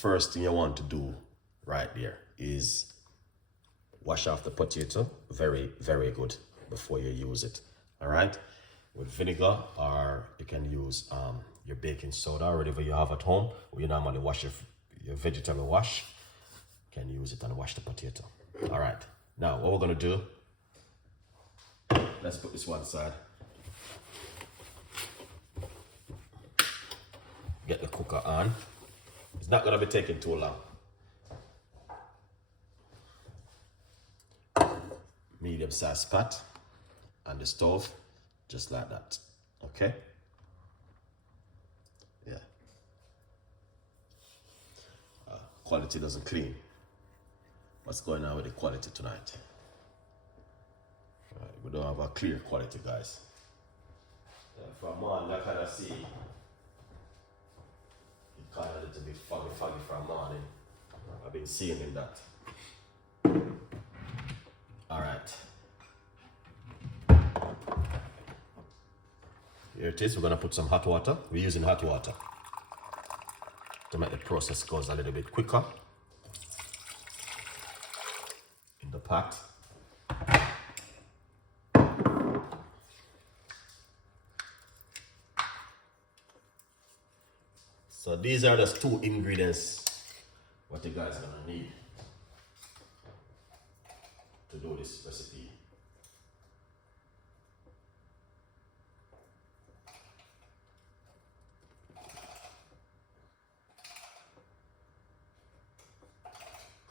first thing you want to do right there is wash off the potato very, very good before you use it. All right, with vinegar, or you can use your baking soda or whatever you have at home, where you normally wash your vegetable wash. You can use it and wash the potato. All right, now what we're gonna do, let's put this one aside. Get the cooker on. It's not gonna be taking too long. Medium sized pot on the stove, just like that. Okay? Yeah. Quality doesn't clean. What's going on with the quality tonight? Right, we don't have a clear quality, guys. From on, I kind of see it kind of a little bit foggy from morning. I've been seeing in that. All right. Here it is. We're gonna put some hot water. We're using hot water to make the process goes a little bit quicker in the pot. So these are just 2 ingredients what you guys are gonna need to do this recipe.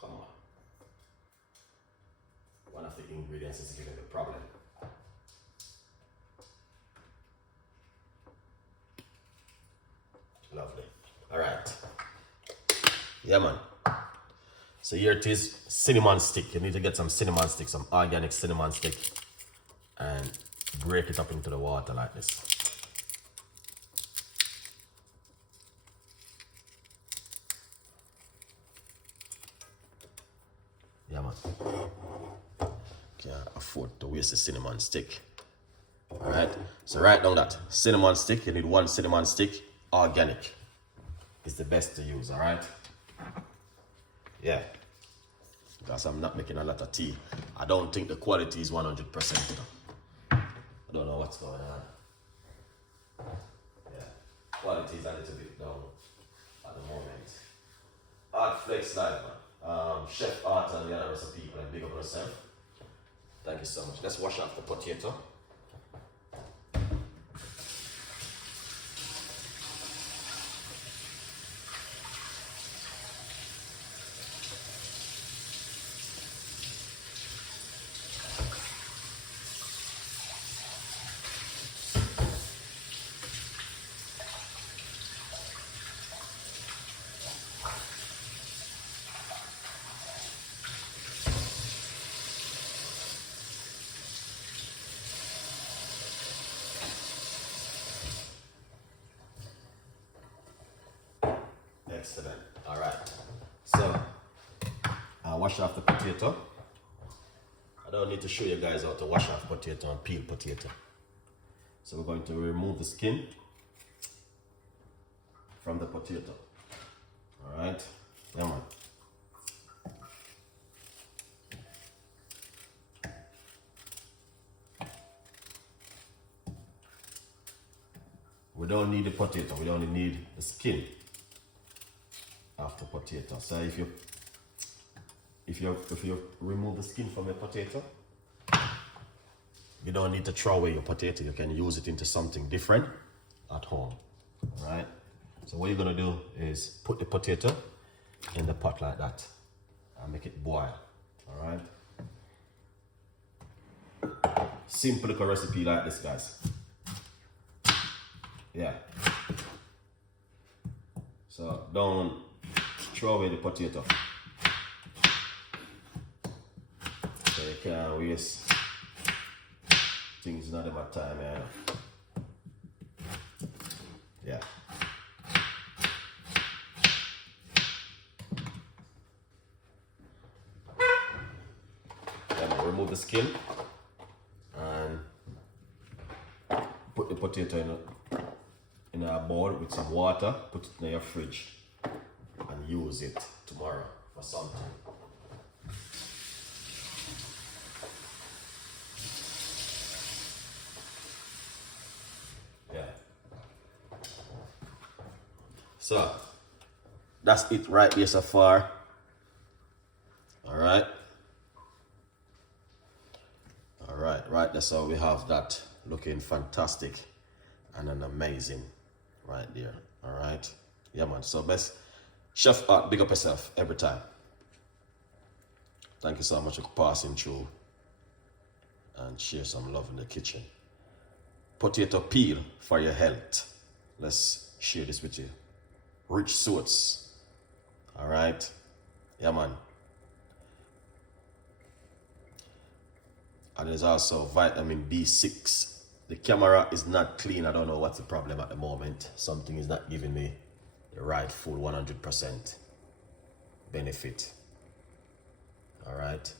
Come on. One of the ingredients is giving the problem. Lovely. All right. Yeah, man. So here it is, cinnamon stick. You need to get some cinnamon stick, some organic cinnamon stick, and break it up into the water like this. Yeah, man. Can't afford to waste the cinnamon stick. All right. So write down that cinnamon stick. You need 1 cinnamon stick. Organic is the best to use. All right. Yeah. Because I'm not making a lot of tea. I don't think the quality is 100%. I don't know what's going on. Yeah, quality is a little bit down at the moment. Art Flex Live, man. Chef Art and the other rest of people, and big up yourself. Thank you so much. Let's wash off the potato. Excellent. All right. So, I wash off the potato. I don't need to show you guys how to wash off potato and peel potato. So we're going to remove the skin from the potato. All right. Yeah, man. We don't need the potato. We only need the skin of the potato. So if you remove the skin from your potato, you don't need to throw away your potato. You can use it into something different at home. All right. So what you're gonna do is put the potato in the pot like that and make it boil. All right. Simple little recipe like this, guys. Yeah. So don't throw away the potato. So you can't waste things not about time, yeah. Yeah. Then remove the skin and put the potato in a bowl with some water, put it in your fridge and use it tomorrow for something. Yeah. So that's it right there so far. All right. All right, right. That's how we have that looking fantastic and an amazing right there. All right. Yeah, man. So best Chef Art, big up yourself every time. Thank you so much for passing through and share some love in the kitchen. Potato peel for your health. Let's share this with you. Rich source. All right. Yeah, man. And there's also vitamin B6. The camera is not clean. I don't know what's the problem at the moment. Something is not giving me the right full 100% benefit. All right.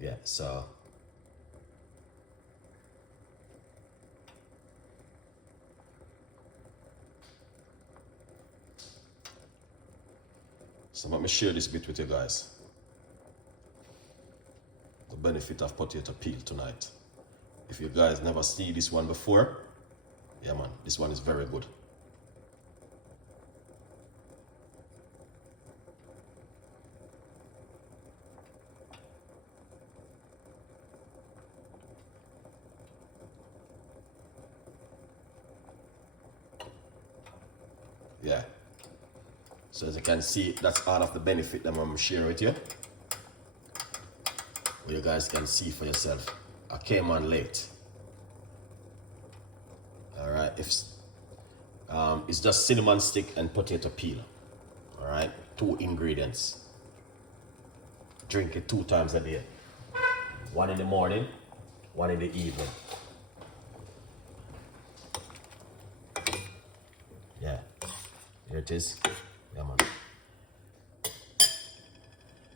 Yeah, so let me share this bit with you guys. The benefit of potato peel tonight. If you guys never see this one before, yeah man, this one is very good. Yeah. So as you can see, that's all of the benefit that I'm sharing with you. Well, you guys can see for yourself. I came on late. All right, it's just cinnamon stick and potato peel. All right, 2 ingredients. Drink it 2 times a day. 1 in the morning, 1 in the evening. Yeah, here it is. Yeah, man.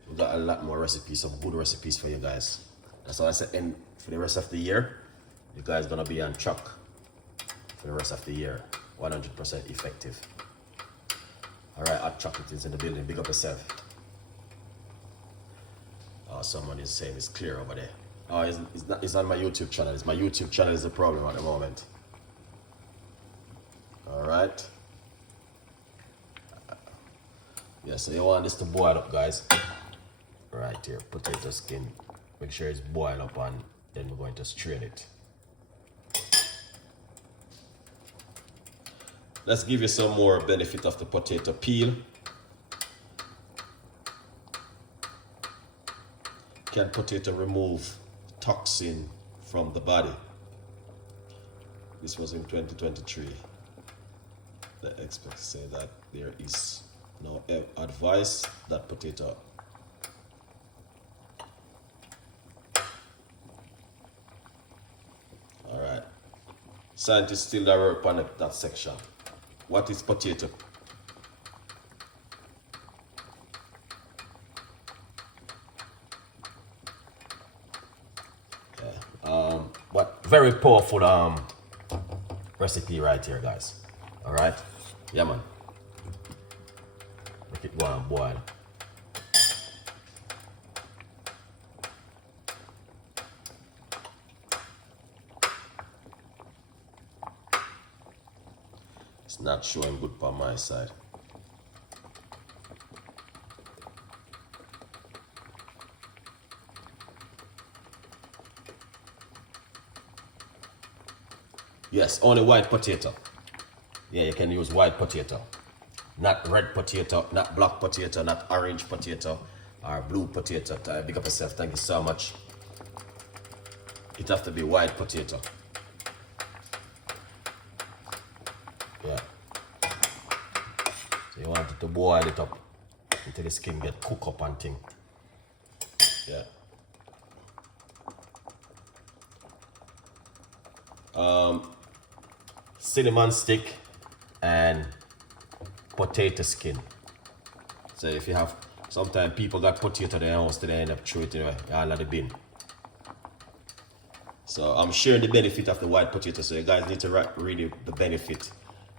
We got a lot more recipes, some good recipes for you guys. That's why I said, and for the rest of the year, you guys gonna be on track for the rest of the year. 100% effective. All right, hot chocolate is in the building. Big up yourself. Oh, someone is saying it's clear over there. Oh, it's on my YouTube channel. My YouTube channel is the problem at the moment. All right. Yeah, so you want this to boil up, guys. Right here, potato skin. Make sure it's boiled up, and then we're going to strain it. Let's give you some more benefit of the potato peel. Can potato remove toxin from the body? This was in 2023. The experts say that there is no advice that potato all right. Scientists still work on that section. What is potato? Yeah. What very powerful recipe right here, guys. All right. Yeah, man. Make it go and boil. It's not showing good on my side. Yes, only white potato. Yeah, you can use white potato. Not red potato, not black potato, not orange potato, or blue potato. Big up yourself. Thank you so much. It has to be white potato. Yeah. So you want it to boil it up until the skin get cooked up and thing. Yeah. Cinnamon stick and potato skin. So if you have, sometimes people got potato in their house, they end up throwing it away, all of the bin. So I'm sharing the benefit of the white potato, so you guys need to read the benefit.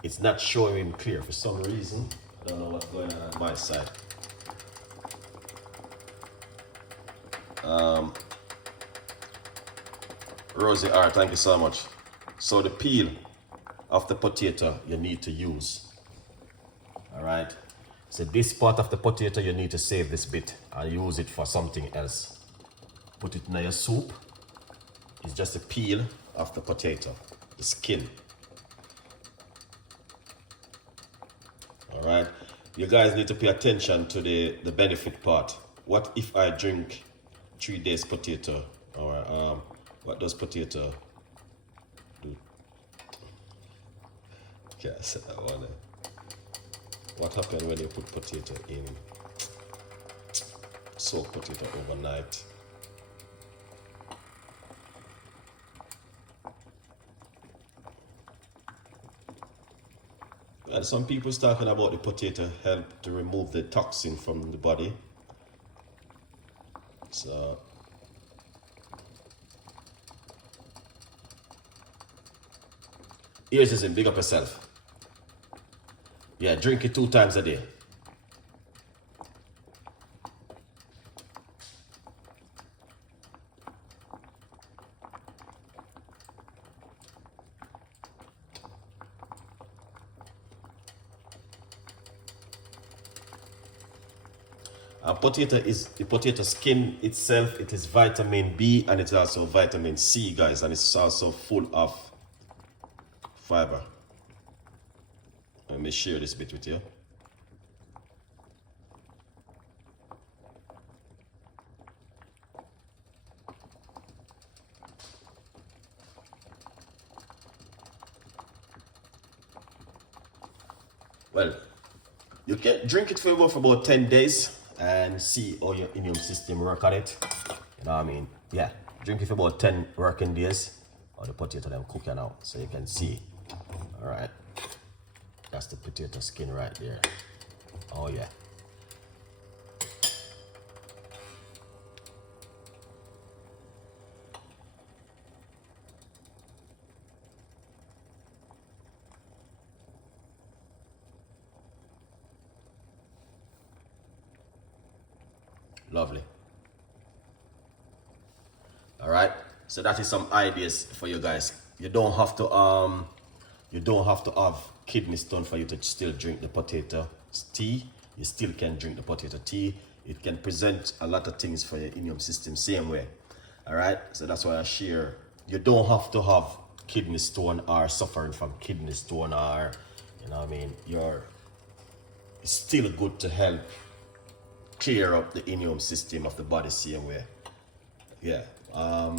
It's not showing clear for some reason. I don't know what's going on my side. Rosie, all right, thank you so much. So the peel of the potato you need to use. All right. So this part of the potato you need to save this bit and use it for something else. Put it in your soup. It's just the peel of the potato, the skin. All right. You guys need to pay attention to the benefit part. What if I drink 3 days potato, or what does potato do? Yeah, I said that one. What happens when you put potato in, soak potato overnight? And some people's talking about the potato help to remove the toxin from the body. So here's this in, big up yourself. Yeah, drink it 2 times a day. Potato is the potato skin itself. It is vitamin B and it's also vitamin C, guys, and it's also full of fiber. Let me share this bit with you. Well, you can drink it for about 10 days and see how your immune system work on it. You know what I mean? Yeah, drink it for about 10 working days, or the potato them cooking out, so you can see. All right, that's the potato skin right there. Oh yeah. Lovely. All right, so that is some ideas for you guys. You don't have to have kidney stone for you to still drink the potato tea. You still can drink the potato tea. It can present a lot of things for your immune system same way. All right, so that's why I share. You don't have to have kidney stone or suffering from kidney stone, or you know what I mean, it's still good to help clear up the immune system of the body same way. Yeah. I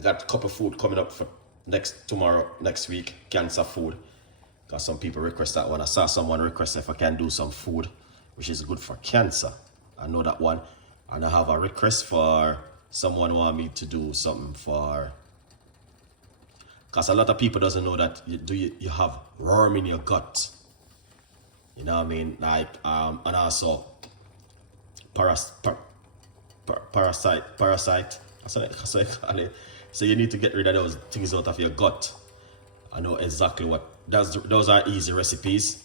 got a couple food coming up for next week, cancer food. Got some people request that one. I saw someone request if I can do some food, which is good for cancer. I know that one. And I have a request for someone want me to do something for, because a lot of people doesn't know that you have worm in your gut. You know what I mean? Like, and also parasite. That's what I call it. So you need to get rid of those things out of your gut. I know exactly what, those are easy recipes,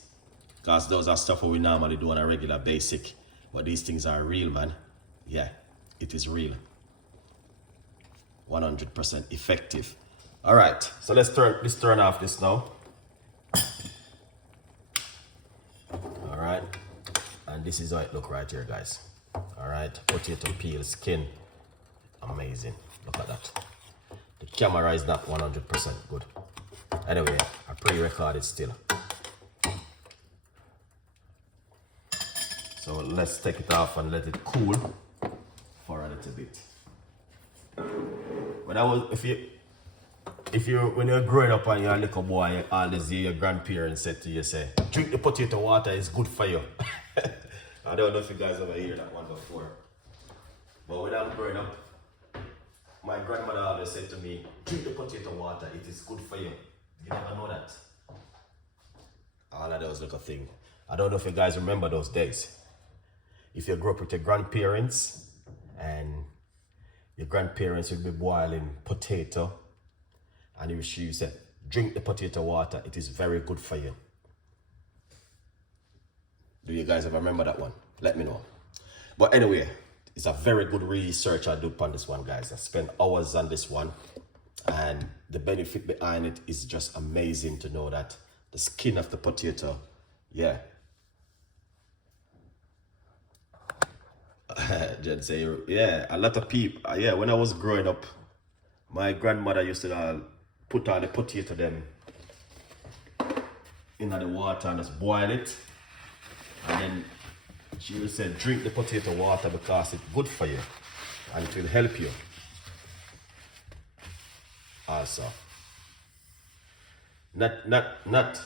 because those are stuff we normally do on a regular basic. But these things are real, man. Yeah, it is real. 100% effective. All right, so let's turn off this now. All right, and this is how it look right here, guys. All right, potato peel skin, amazing. Look at that. The camera is not 100% good. Anyway, I pre-record it still. So let's take it off and let it cool for a little bit. But that was, if you when you're growing up and you're a little boy, always your grandparents said to you, say, drink the potato water, it's good for you. I don't know if you guys ever heard that one before. But when I'm growing up, my grandmother always said to me, drink the potato water, it is good for you. You never know that. All of those little things. I don't know if you guys remember those days. If you grew up with your grandparents and your grandparents would be boiling potato, and she said, drink the potato water. It is very good for you. Do you guys ever remember that one? Let me know. But anyway, it's a very good research I do on this one, guys. I spent hours on this one, and the benefit behind it is just amazing to know that the skin of the potato, yeah. Jen say, yeah, a lot of people, yeah, when I was growing up, my grandmother used to put all the potato them in the water and just boil it. And then she would say, drink the potato water because it's good for you and it will help you also. Not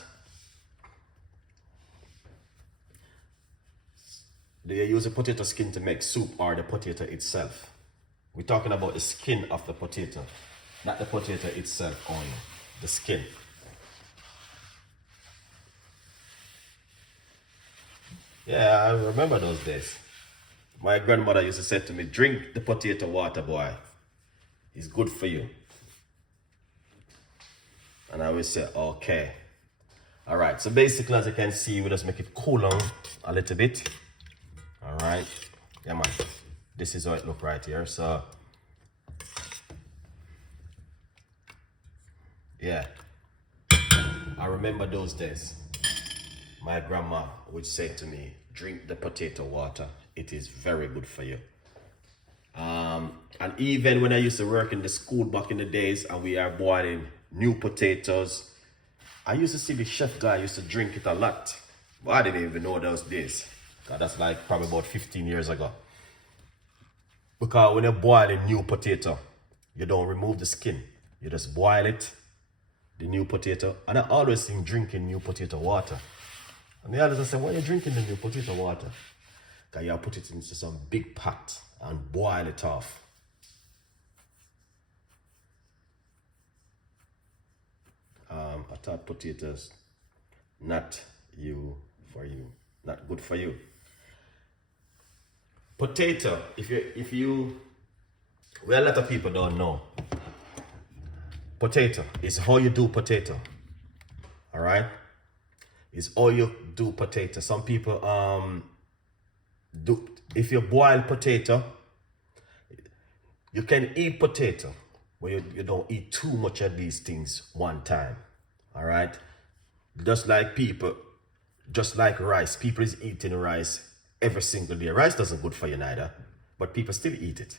do you use the potato skin to make soup or the potato itself? We're talking about the skin of the potato, not the potato itself only, the skin. Yeah, I remember those days. My grandmother used to say to me, drink the potato water, boy. It's good for you. And I always say, okay. All right, so basically, as you can see, we just make it cool down a little bit. All right, yeah, man. This is how it look right here. So, yeah, I remember those days. My grandma would say to me, drink the potato water. It is very good for you. And even when I used to work in the school back in the days and we are boiling new potatoes, I used to see the chef guy used to drink it a lot. But I didn't even know those days. That's like probably about 15 years ago. Because when you're boiling new potato, you don't remove the skin. You just boil it, the new potato. And I always think drinking new potato water. And the others say, why are you drinking the new potato water? Because you put it into some big pot and boil it off. I thought potatoes, not you for you, not good for you. Potato, well, a lot of people don't know. Potato is how you do potato. All right? Is how you do potato. Some people if you boil potato, you can eat potato, but you don't eat too much of these things one time. All right? Just like rice. People is eating rice every single day. Rice doesn't good for you neither, but people still eat it.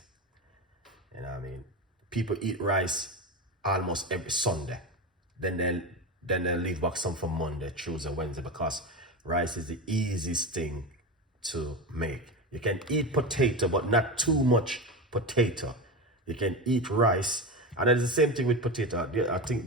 You know what I mean? People eat rice almost every Sunday. Then they'll leave back some for Monday, Tuesday, Wednesday, because rice is the easiest thing to make. You can eat potato, but not too much potato. You can eat rice. And it's the same thing with potato. I think